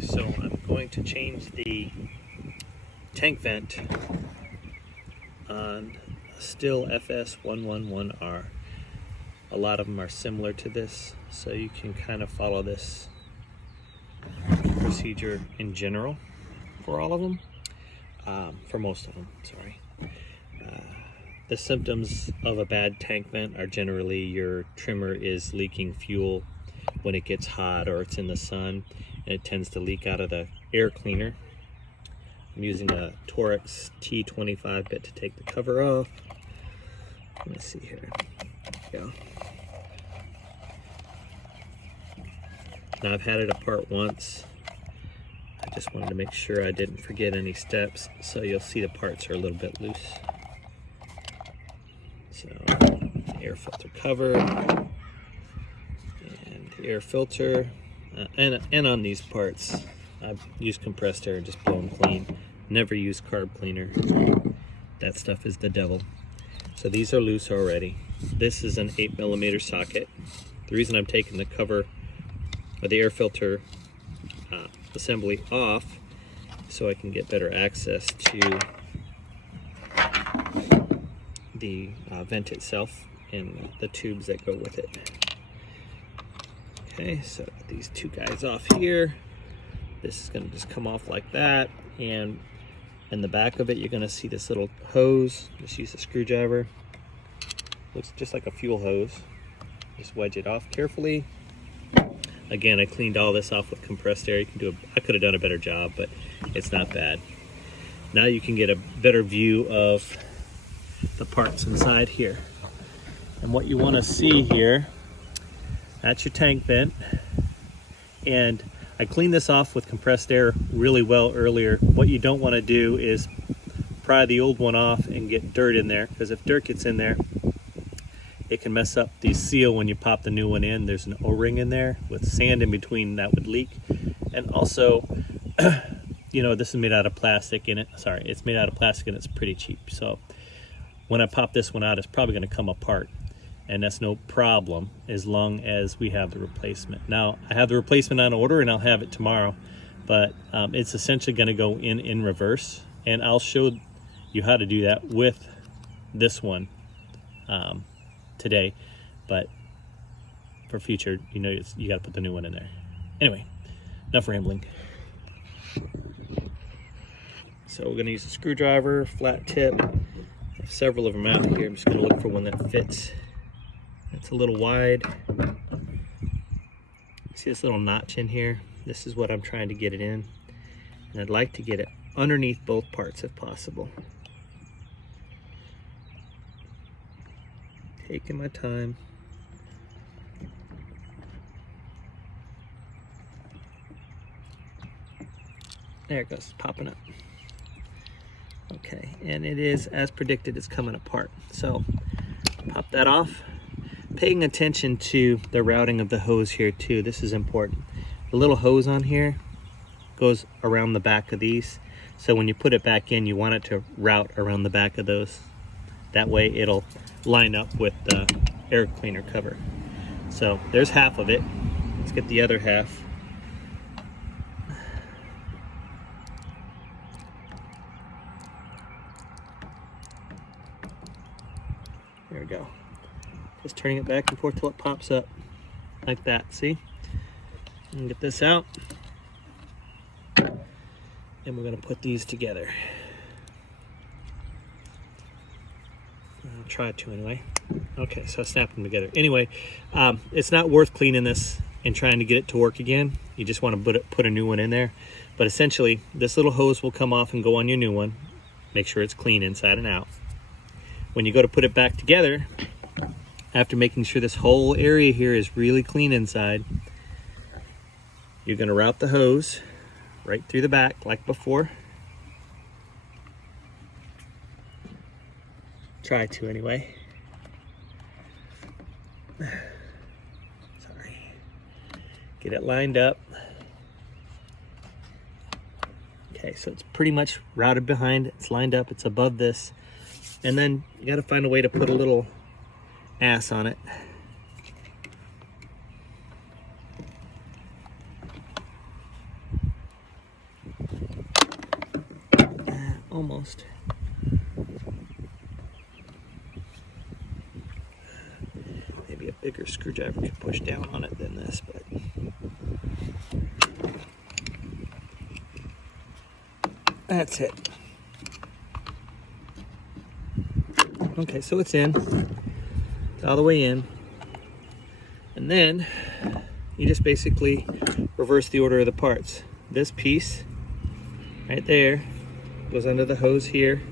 So I'm going to change the tank vent on a Still FS111R. A lot of them are similar to this, so you can kind of follow this procedure in general for all of them, for most of them, sorry. The symptoms of a bad tank vent are generally your trimmer is leaking fuel when it gets hot or it's in the sun, and it tends to leak out of the air cleaner. I'm using a Torx T25 bit to take the cover off. Let me see here. There we go. Now I've had it apart once. I just wanted to make sure I didn't forget any steps, so you'll see the parts are a little bit loose. So, air filter cover, and the air filter, and on these parts, I've used compressed air and just blow them clean. Never use carb cleaner. That stuff is the devil. So these are loose already. This is an 8mm socket. The reason I'm taking the cover of the air filter assembly off so I can get better access to the vent itself and the tubes that go with it. Okay, so these two guys off here. This is going to just come off like that, and in the back of it you're going to see this little hose. Just use a screwdriver. Looks just like a fuel hose. Just wedge it off carefully. Again, I cleaned all this off with compressed air. I could have done a better job, but it's not bad. Now you can get a better view of the parts inside here. And what you want to see here, that's your tank vent. And I cleaned this off with compressed air really well earlier. What you don't want to do is pry the old one off and get dirt in there, because if dirt gets in there, it can mess up the seal when you pop the new one in. There's an O-ring in there with sand in between that would leak. And also, you know, this is made out of plastic in it. Sorry, it's made out of plastic and it's pretty cheap. So when I pop this one out, it's probably going to come apart. And that's no problem as long as we have the replacement. Now, I have the replacement on order and I'll have it tomorrow. But it's essentially going to go in reverse. And I'll show you how to do that with this one today. But for future, you know, you got to put the new one in there. Anyway, enough rambling. So we're going to use a screwdriver, flat tip. I have several of them out here. I'm just going to look for one that fits. It's a little wide. See this little notch in here? This is what I'm trying to get it in. And I'd like to get it underneath both parts if possible. Taking my time. There it goes, popping up. Okay, and it is, as predicted, it's coming apart. So, pop that off. Paying attention to the routing of the hose here too, this is important. The little hose on here goes around the back of these. So when you put it back in, you want it to route around the back of those. That way it'll line up with the air cleaner cover. So there's half of it. Let's get the other half. There we go. Just turning it back and forth till it pops up like that, see? And get this out. And we're gonna put these together. I'll try to anyway. Okay, so I snapped them together. Anyway, it's not worth cleaning this and trying to get it to work again. You just want to put a new one in there. But essentially, this little hose will come off and go on your new one. Make sure it's clean inside and out. When you go to put it back together, after making sure this whole area here is really clean inside, you're going to route the hose right through the back like before. Try to anyway. Sorry. Get it lined up. Okay, so it's pretty much routed behind. It's lined up. It's above this. And then you got to find a way to put a little ass on it. almost. Maybe a bigger screwdriver could push down on it than this, but that's it. Okay, so it's in. It's all the way in. And then you just basically reverse the order of the parts. This piece right there goes under the hose here.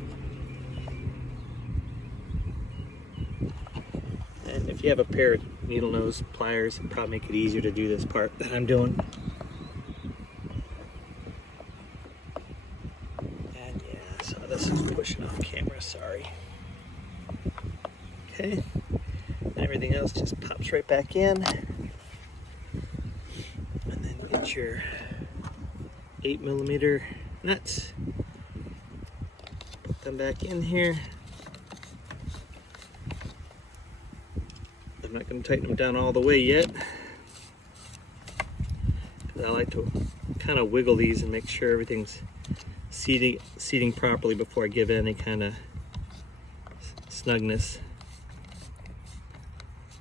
And if you have a pair of needle nose pliers, it'll probably make it easier to do this part that I'm doing. And yeah, so this is pushing off camera, sorry. Okay, and everything else just pops right back in. And then get your 8mm nuts. Put them back in here. I'm not going to tighten them down all the way yet, because I like to kind of wiggle these and make sure everything's seating properly before I give any kind of snugness.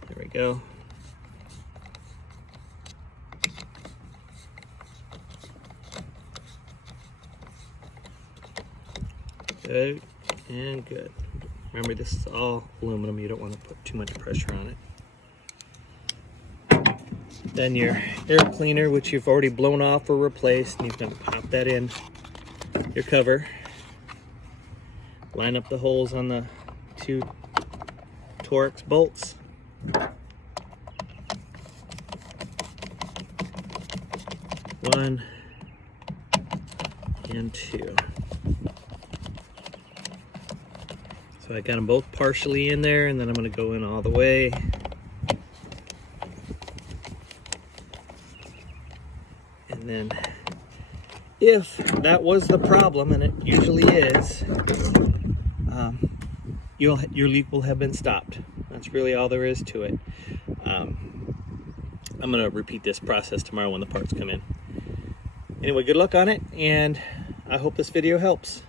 There we go. Good and good. Remember, this is all aluminum. You don't want to put too much pressure on it. Then your air cleaner, which you've already blown off or replaced, and you're going to pop that in your cover. Line up the holes on the 2 Torx bolts. One and 2. So I got them both partially in there, and then I'm going to go in all the way. And then, if that was the problem, and it usually is, your leak will have been stopped. That's really all there is to it. I'm going to repeat this process tomorrow when the parts come in. Anyway, good luck on it, and I hope this video helps.